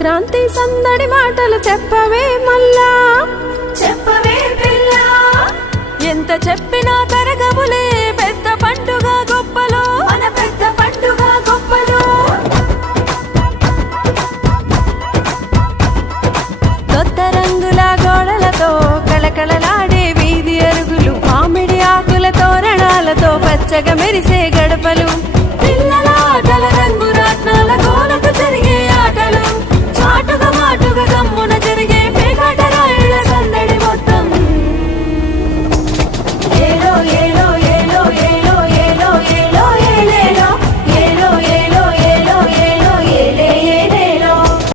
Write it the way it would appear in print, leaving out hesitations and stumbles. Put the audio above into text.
సంక్రాంతి సందడి మాటలు చెప్పవే మల్లా, చెప్పవే పిల్లా. ఎంత చెప్పినా తరగవులే పెద్ద పండుగ గొప్పలో, మన పెద్ద పండుగ గొప్పలో. కొత్త రంగుల గోడలతో కళకళలాడే వీధి అరుగులు, మామిడి ఆకుల తోరణాలతో పచ్చగా మెరిసే గడపలు,